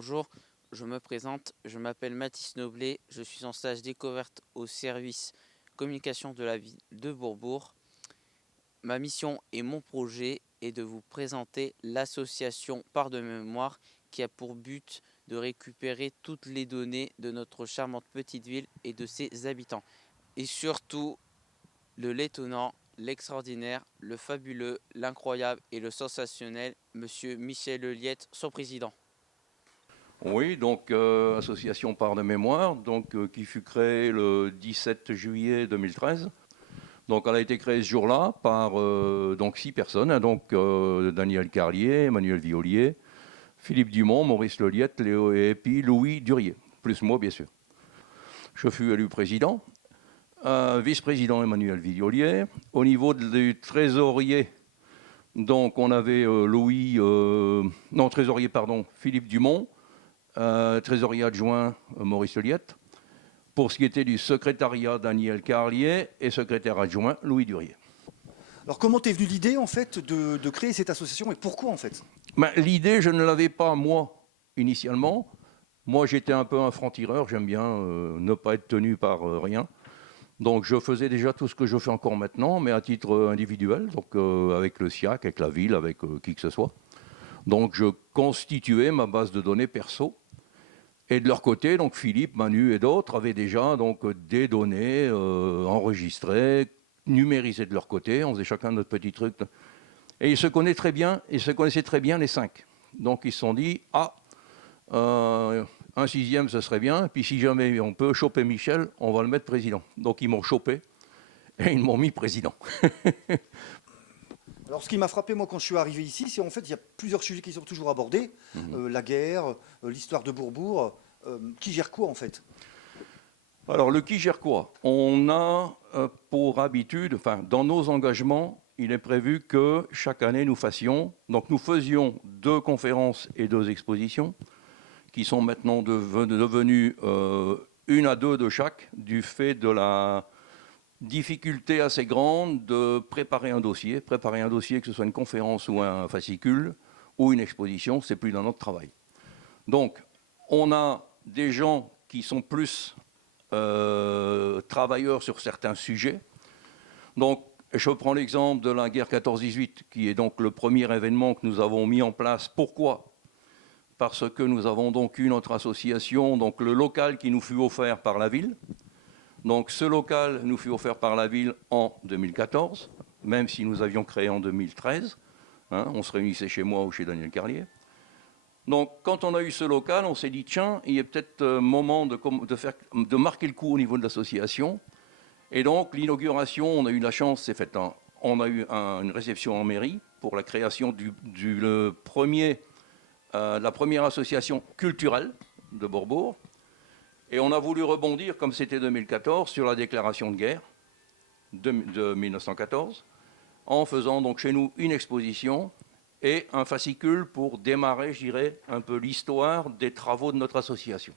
Bonjour, je me présente, je m'appelle Mathis Noblet, je suis en stage découverte au service communication de la ville de Bourbourg. Ma mission et mon projet est de vous présenter l'association Part de Mémoire qui a pour but de récupérer toutes les données de notre charmante petite ville et de ses habitants. Et surtout, l'étonnant, l'extraordinaire, le fabuleux, l'incroyable et le sensationnel, Monsieur Michel Leliette, son président. Oui, donc association Part de Mémoire, qui fut créée le 17 juillet 2013. Donc elle a été créée ce jour-là par 6 personnes, hein, Daniel Carlier, Emmanuel Violier, Philippe Dumont, Maurice Leliette, Léo et puis Louis Durier, plus moi bien sûr. Je fus élu président, vice-président Emmanuel Violier. Au niveau du trésorier, donc on avait Philippe Dumont. Trésorier adjoint Maurice Leliette. Pour ce qui était du secrétariat, Daniel Carlier, et secrétaire adjoint Louis Durier. Alors comment t'es venue l'idée en fait de créer cette association et pourquoi en fait? L'idée, je ne l'avais pas moi initialement. Moi, j'étais un peu un franc-tireur, j'aime bien ne pas être tenu par rien. Donc je faisais déjà tout ce que je fais encore maintenant, mais à titre individuel, avec le SIAC, avec la ville, avec qui que ce soit. Donc je constituais ma base de données perso. Et de leur côté, donc Philippe, Manu et d'autres avaient déjà des données enregistrées, numérisées de leur côté. On faisait chacun notre petit truc. Et ils se connaissaient très bien les 5. Donc ils se sont dit, un 6e, ce serait bien. Et puis si jamais on peut choper Michel, on va le mettre président. Donc ils m'ont chopé et ils m'ont mis président. Alors ce qui m'a frappé moi quand je suis arrivé ici, c'est en fait il y a plusieurs sujets qui sont toujours abordés. La guerre, l'histoire de Bourbourg. Qui gère quoi en fait? Alors le qui gère quoi? On a pour habitude, dans nos engagements, il est prévu que chaque année nous faisions 2 conférences et 2 expositions, qui sont maintenant devenues 1 à 2 de chaque, du fait de la difficulté assez grande de préparer un dossier. Préparer un dossier, que ce soit une conférence ou un fascicule, ou une exposition, c'est plus dans notre travail. Donc, on a des gens qui sont plus travailleurs sur certains sujets. Donc, je prends l'exemple de la guerre 14-18, qui est donc le premier événement que nous avons mis en place. Pourquoi? Parce que nous avons donc eu notre association, donc le local qui nous fut offert par la ville. Donc ce local nous fut offert par la ville en 2014, même si nous avions créé en 2013. On se réunissait chez moi ou chez Daniel Carlier. Donc quand on a eu ce local, on s'est dit, tiens, il est peut-être moment de marquer le coup au niveau de l'association. Et donc l'inauguration, on a eu la chance, c'est fait, on a eu une réception en mairie pour la création de la première association culturelle de Bourbourg. Et on a voulu rebondir, comme c'était 2014, sur la déclaration de guerre de 1914, en faisant donc chez nous une exposition et un fascicule pour démarrer, je dirais, un peu l'histoire des travaux de notre association.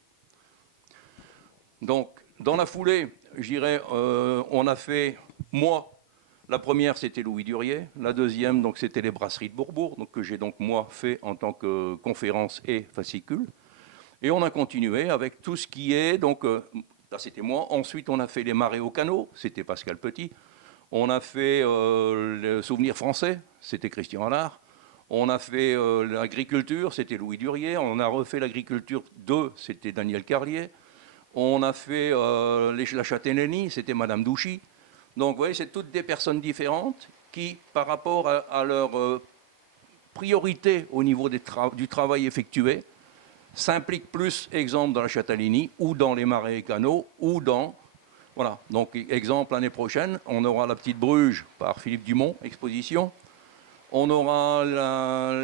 Donc, dans la foulée, je dirais, on a fait, moi, la première, c'était Louis Durier. La deuxième, donc, c'était les brasseries de Bourbourg, donc, que j'ai donc, moi, fait en tant que conférence et fascicule. Et on a continué avec tout ce qui est, donc, là c'était moi. Ensuite, on a fait les marées au canot, c'était Pascal Petit. On a fait le souvenir français, c'était Christian Allard. On a fait l'agriculture, c'était Louis Durier. On a refait l'agriculture 2, c'était Daniel Carlier. On a fait la châtellenie, c'était Madame Douchy. Donc, vous voyez, c'est toutes des personnes différentes qui, par rapport à leur priorité au niveau du travail effectué, s'implique plus, exemple, dans la châtellenie ou dans les marais et canaux ou dans... Voilà, donc exemple, l'année prochaine, on aura la Petite Bruges par Philippe Dumont, exposition. On aura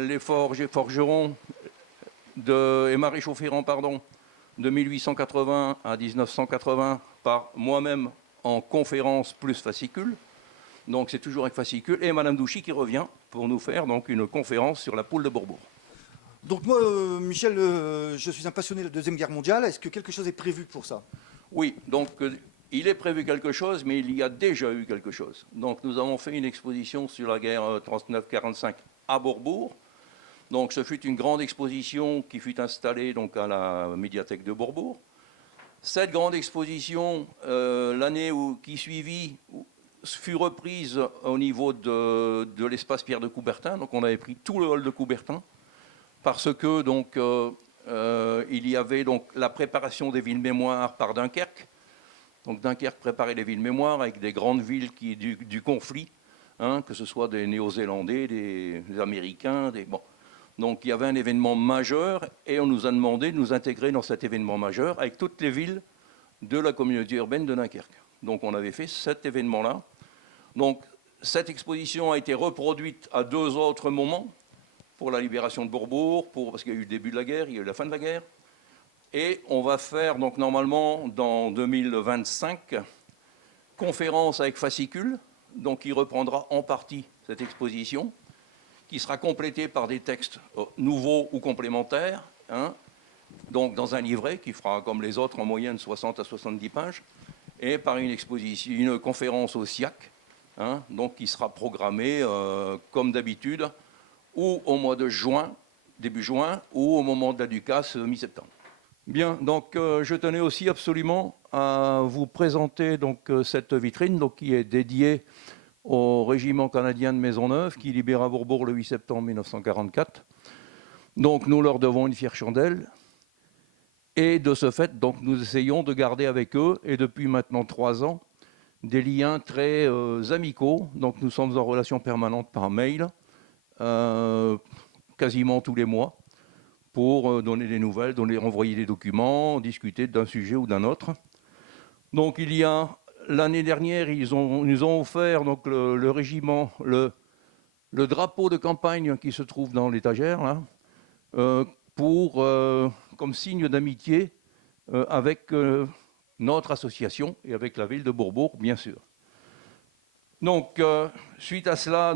les forgerons et maréchaux-ferrants, pardon, de 1880 à 1980 par moi-même en conférence plus fascicule. Donc c'est toujours avec fascicule. Et Madame Douchy qui revient pour nous faire donc une conférence sur la poule de Bourbourg. Donc moi, Michel, je suis un passionné de la Deuxième Guerre mondiale. Est-ce que quelque chose est prévu pour ça? Oui, donc il est prévu quelque chose, mais il y a déjà eu quelque chose. Donc nous avons fait une exposition sur la guerre 39-45 à Bourbourg. Donc ce fut une grande exposition qui fut installée donc, à la médiathèque de Bourbourg. Cette grande exposition, l'année qui suivit, fut reprise au niveau de l'espace Pierre de Coubertin. Donc on avait pris tout le hall de Coubertin parce que donc, il y avait donc la préparation des villes mémoires par Dunkerque. Donc Dunkerque préparait les villes mémoires avec des grandes villes du conflit, hein, que ce soit des Néo-Zélandais, des Américains. Bon. Donc il y avait un événement majeur et on nous a demandé de nous intégrer dans cet événement majeur avec toutes les villes de la communauté urbaine de Dunkerque. Donc on avait fait cet événement-là. Donc cette exposition a été reproduite à 2 autres moments, pour la libération de Bourbourg, parce qu'il y a eu le début de la guerre, il y a eu la fin de la guerre. Et on va faire donc normalement dans 2025 conférence avec fascicule, donc qui reprendra en partie cette exposition, qui sera complétée par des textes nouveaux ou complémentaires, hein, donc dans un livret qui fera comme les autres en moyenne 60 à 70 pages, et par une conférence au SIAC, hein, donc qui sera programmée comme d'habitude, ou au mois de juin, début juin, ou au moment de la Ducasse, mi-septembre. Bien, donc je tenais aussi absolument à vous présenter donc, cette vitrine donc, qui est dédiée au régiment canadien de Maisonneuve qui libéra Bourbourg le 8 septembre 1944. Donc nous leur devons une fière chandelle. Et de ce fait, donc, nous essayons de garder avec eux, et depuis maintenant 3 ans, des liens très amicaux. Donc nous sommes en relation permanente par mail, quasiment tous les mois, pour donner des nouvelles, renvoyer des documents, discuter d'un sujet ou d'un autre. Donc il y a l'année dernière, ils nous ont offert donc, le régiment, le drapeau de campagne qui se trouve dans l'étagère, là, comme signe d'amitié avec notre association et avec la ville de Bourbourg, bien sûr. Donc, suite à cela,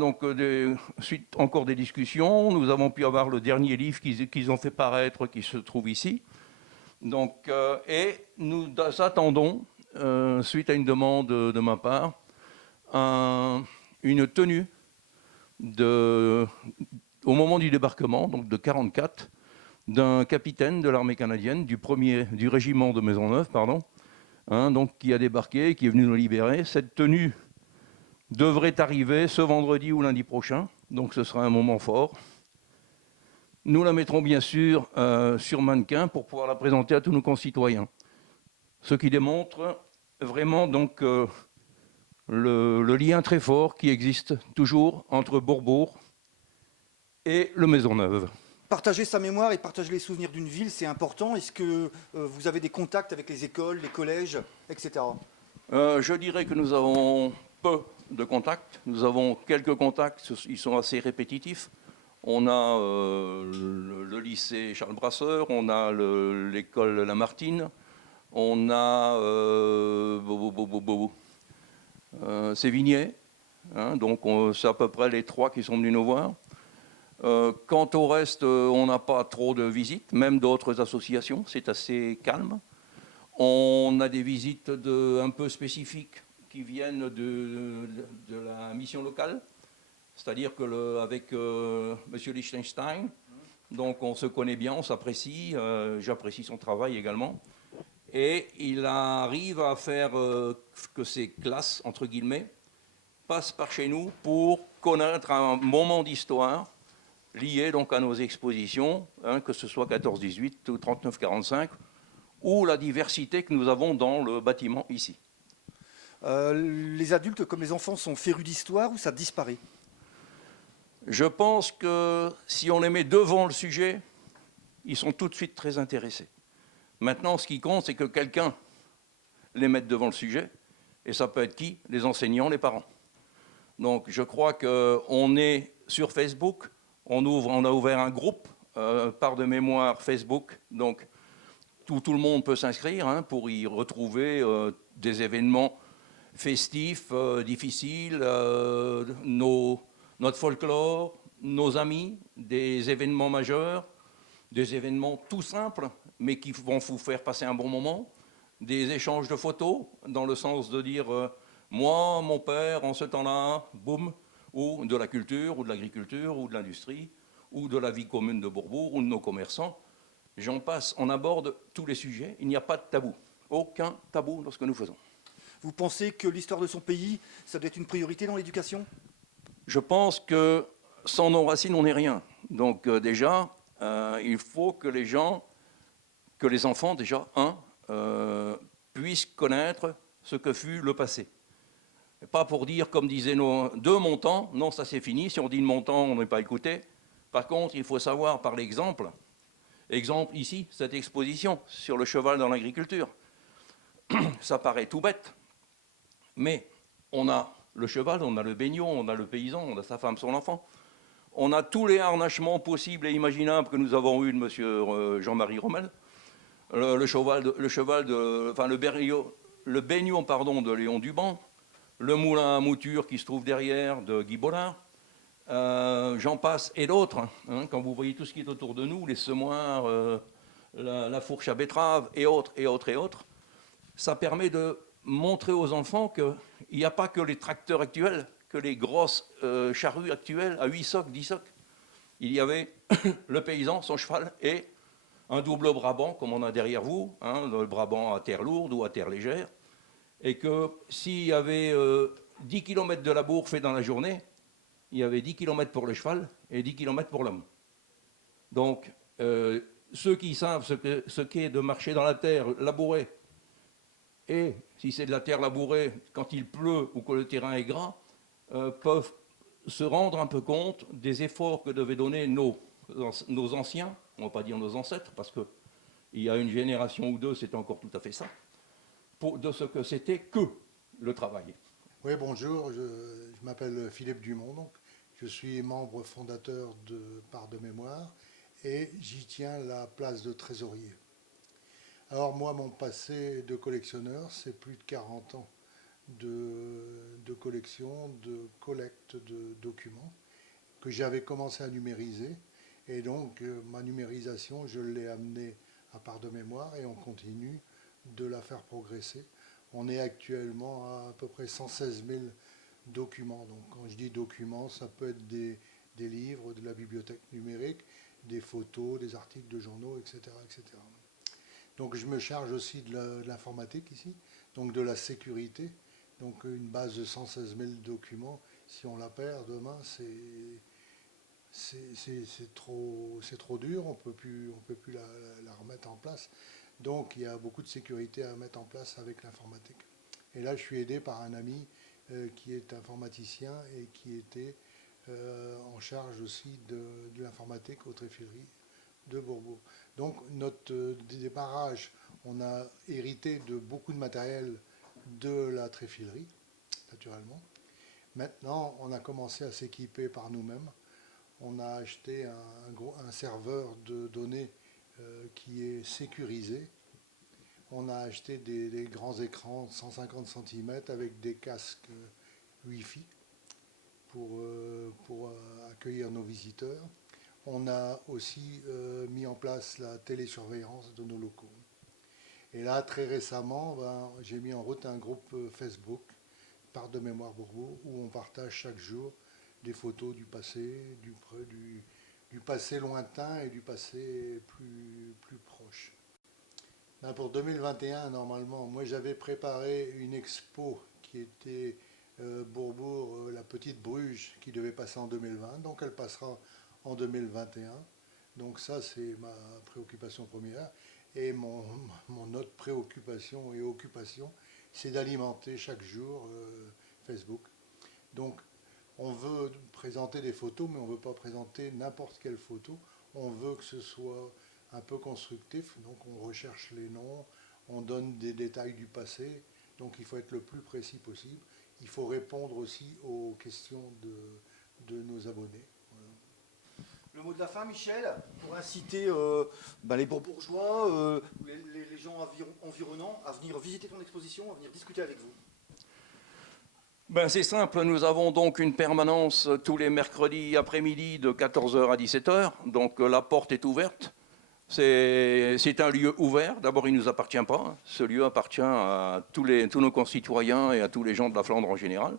suite encore des discussions, nous avons pu avoir le dernier livre qu'ils ont fait paraître, qui se trouve ici. Donc, et nous attendons, suite à une demande de ma part, une tenue au moment du débarquement, donc de 1944, d'un capitaine de l'armée canadienne, du régiment de Maisonneuve, pardon, hein, donc, qui a débarqué, qui est venu nous libérer. Cette tenue devrait arriver ce vendredi ou lundi prochain, donc ce sera un moment fort. Nous la mettrons bien sûr sur mannequin pour pouvoir la présenter à tous nos concitoyens. Ce qui démontre vraiment donc, le lien très fort qui existe toujours entre Bourbourg et le Maisonneuve. Partager sa mémoire et partager les souvenirs d'une ville, c'est important. Est-ce que vous avez des contacts avec les écoles, les collèges, etc. Je dirais que nous avons peu de contacts. Nous avons quelques contacts, ils sont assez répétitifs. On a le lycée Charles Brasseur, on a l'école Lamartine, on a Sévigné, hein, donc c'est à peu près les 3 qui sont venus nous voir. Quant au reste, on n'a pas trop de visites, même d'autres associations, c'est assez calme. On a des visites un peu spécifiques qui viennent de la mission locale, c'est-à-dire qu'avec M. Liechtenstein, donc on se connaît bien, on s'apprécie, j'apprécie son travail également, et il arrive à faire que ces classes, entre guillemets, passent par chez nous pour connaître un moment d'histoire lié donc à nos expositions, hein, que ce soit 14-18 ou 39-45, ou la diversité que nous avons dans le bâtiment ici. Les adultes comme les enfants sont férus d'histoire ou ça disparaît? Je pense que si on les met devant le sujet, ils sont tout de suite très intéressés. Maintenant, ce qui compte, c'est que quelqu'un les mette devant le sujet, et ça peut être qui? Les enseignants, les parents. Donc je crois qu'on est sur Facebook, on a ouvert un groupe par de mémoire Facebook, donc tout le monde peut s'inscrire, hein, pour y retrouver des événements festifs, difficiles, notre folklore, nos amis, des événements majeurs, des événements tout simples, mais qui vont vous faire passer un bon moment, des échanges de photos, dans le sens de dire moi, mon père, en ce temps-là, boum, ou de la culture, ou de l'agriculture, ou de l'industrie, ou de la vie commune de Bourbourg, ou de nos commerçants. J'en passe, on aborde tous les sujets, il n'y a pas de tabou, aucun tabou dans ce que nous faisons. Vous pensez que l'histoire de son pays, ça doit être une priorité dans l'éducation? Je pense que sans nos racines, on n'est rien. Donc déjà, il faut que les gens, que les enfants, déjà, puissent connaître ce que fut le passé. Pas pour dire, comme disaient de mon temps, non, ça c'est fini, si on dit de mon temps, on n'est pas écouté. Par contre, il faut savoir par l'exemple, exemple ici, cette exposition sur le cheval dans l'agriculture. Ça paraît tout bête, mais on a le cheval, on a le baignon, on a le paysan, on a sa femme, son enfant. On a tous les harnachements possibles et imaginables que nous avons eus de M. Jean-Marie Rommel. Le baignon de Léon Duban, le moulin à mouture qui se trouve derrière de Guy Bollard, j'en passe, et d'autres. Hein, quand vous voyez tout ce qui est autour de nous, les semoirs, la fourche à betterave, et autres, ça permet de montrer aux enfants qu'il n'y a pas que les tracteurs actuels, que les grosses charrues actuelles à 8 socs, 10 socs. Il y avait le paysan, son cheval, et un double Brabant, comme on a derrière vous, hein, le Brabant à terre lourde ou à terre légère, et que s'il y avait 10 km de labour fait dans la journée, il y avait 10 km pour le cheval et 10 km pour l'homme. Donc, ceux qui savent ce qu'est de marcher dans la terre labourée, et si c'est de la terre labourée quand il pleut ou que le terrain est gras, peuvent se rendre un peu compte des efforts que devaient donner nos anciens, on ne va pas dire nos ancêtres, parce qu'il y a une génération ou deux, c'était encore tout à fait ça, de ce que c'était que le travail. Oui, bonjour, je m'appelle Philippe Dumont, donc. Je suis membre fondateur de Part de Mémoire et j'y tiens la place de trésorier. Alors moi, mon passé de collectionneur, c'est plus de 40 ans de collection, de collecte de documents que j'avais commencé à numériser. Et donc, ma numérisation, je l'ai amenée à Part de Mémoire et on continue de la faire progresser. On est actuellement à peu près 116 000 documents. Donc, quand je dis documents, ça peut être des livres, de la bibliothèque numérique, des photos, des articles de journaux, etc., etc. Donc, je me charge aussi de l'informatique ici, donc de la sécurité. Donc, une base de 116 000 documents, si on la perd demain, c'est trop dur, on ne peut plus la remettre en place. Donc, il y a beaucoup de sécurité à mettre en place avec l'informatique. Et là, je suis aidé par un ami qui est informaticien et qui était en charge aussi de l'informatique aux tréfileries de Bourbourg. Donc notre démarrage, on a hérité de beaucoup de matériel de la tréfilerie, naturellement. Maintenant, on a commencé à s'équiper par nous-mêmes. On a acheté un serveur de données qui est sécurisé. On a acheté des grands écrans de 150 cm avec des casques Wi-Fi pour accueillir nos visiteurs. On a aussi mis en place la télésurveillance de nos locaux. Et là, très récemment, j'ai mis en route un groupe Facebook, Part de Mémoire Bourbourg, où on partage chaque jour des photos du passé, du passé lointain et du passé plus proche. Pour 2021, normalement, moi j'avais préparé une expo qui était Bourbourg, la petite Bruges, qui devait passer en 2020. Donc elle passera en 2021. Donc ça, c'est ma préoccupation première. Et mon autre préoccupation et occupation, c'est d'alimenter chaque jour Facebook. Donc on veut présenter des photos, mais on ne veut pas présenter n'importe quelle photo. On veut que ce soit un peu constructif, donc on recherche les noms, on donne des détails du passé, donc il faut être le plus précis possible. Il faut répondre aussi aux questions de nos abonnés. Voilà. Le mot de la fin, Michel, pour inciter les bourbourgeois, les gens environnants à venir visiter ton exposition, à venir discuter avec vous. C'est simple, nous avons donc une permanence tous les mercredis après-midi de 14h à 17h, donc la porte est ouverte. C'est un lieu ouvert, d'abord il ne nous appartient pas, ce lieu appartient à tous nos concitoyens et à tous les gens de la Flandre en général.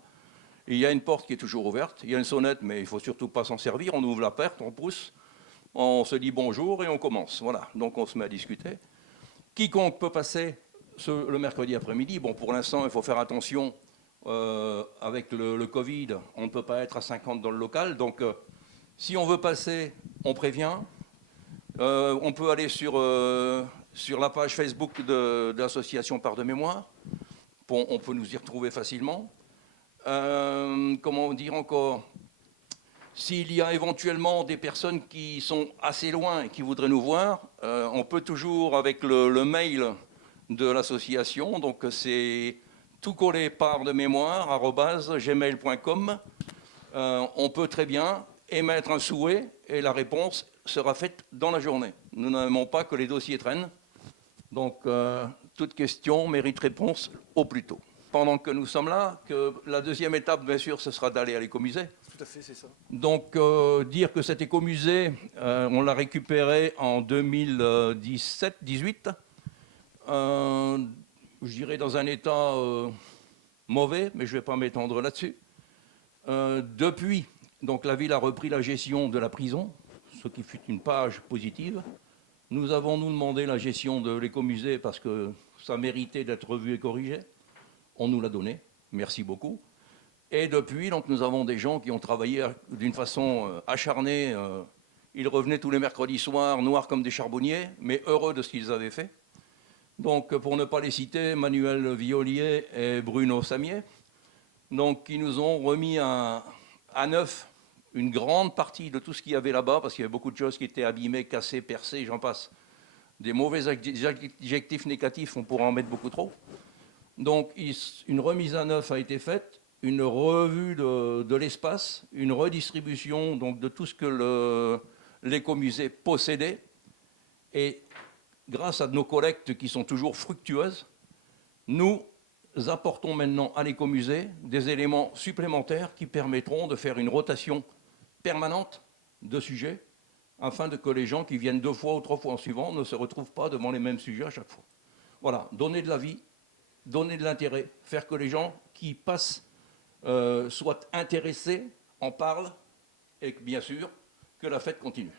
Il y a une porte qui est toujours ouverte, il y a une sonnette mais il ne faut surtout pas s'en servir, on ouvre la porte, on pousse, On se dit bonjour et on commence. Voilà, donc on se met à discuter. Quiconque peut passer le mercredi après-midi. Bon, pour l'instant, il faut faire attention. Avec le Covid, on ne peut pas être à 50 dans le local. Donc, si on veut passer, on prévient. On peut aller sur la page Facebook de l'association Part de Mémoire. Bon, on peut nous y retrouver facilement. Comment dire encore ? S'il y a éventuellement des personnes qui sont assez loin et qui voudraient nous voir, on peut toujours, avec le mail de l'association, donc c'est tout collé partdemémoire@gmail.com, on peut très bien émettre un souhait et la réponse sera faite dans la journée. Nous n'aimons pas que les dossiers traînent, donc toute question mérite réponse au plus tôt. Pendant que nous sommes là, que la deuxième étape, bien sûr, ce sera d'aller à l'écomusée. Tout à fait, c'est ça. Donc, dire que cet écomusée, on l'a récupéré en 2017-18, je dirais dans un état mauvais, mais je ne vais pas m'étendre là-dessus. Depuis, donc, la ville a repris la gestion de la prison, ce qui fut une page positive. Nous avons, nous, demandé la gestion de l'écomusée parce que ça méritait d'être revu et corrigé. On nous l'a donné, merci beaucoup. Et depuis, donc, nous avons des gens qui ont travaillé d'une façon acharnée. Ils revenaient tous les mercredis soirs, noirs comme des charbonniers, mais heureux de ce qu'ils avaient fait. Donc, pour ne pas les citer, Manuel Violier et Bruno Samier, donc, qui nous ont remis à neuf une grande partie de tout ce qu'il y avait là-bas, parce qu'il y avait beaucoup de choses qui étaient abîmées, cassées, percées, j'en passe. Des mauvais adjectifs négatifs, on pourra en mettre beaucoup trop. Donc, une remise à neuf a été faite, une revue de l'espace, une redistribution donc, de tout ce que l'écomusée possédait. Et grâce à nos collectes qui sont toujours fructueuses, nous apportons maintenant à l'écomusée des éléments supplémentaires qui permettront de faire une rotation permanente de sujets afin que les gens qui viennent 2 fois ou 3 fois en suivant ne se retrouvent pas devant les mêmes sujets à chaque fois. Voilà, donner de la vie, donner de l'intérêt, faire que les gens qui passent soient intéressés, en parlent et bien sûr que la fête continue.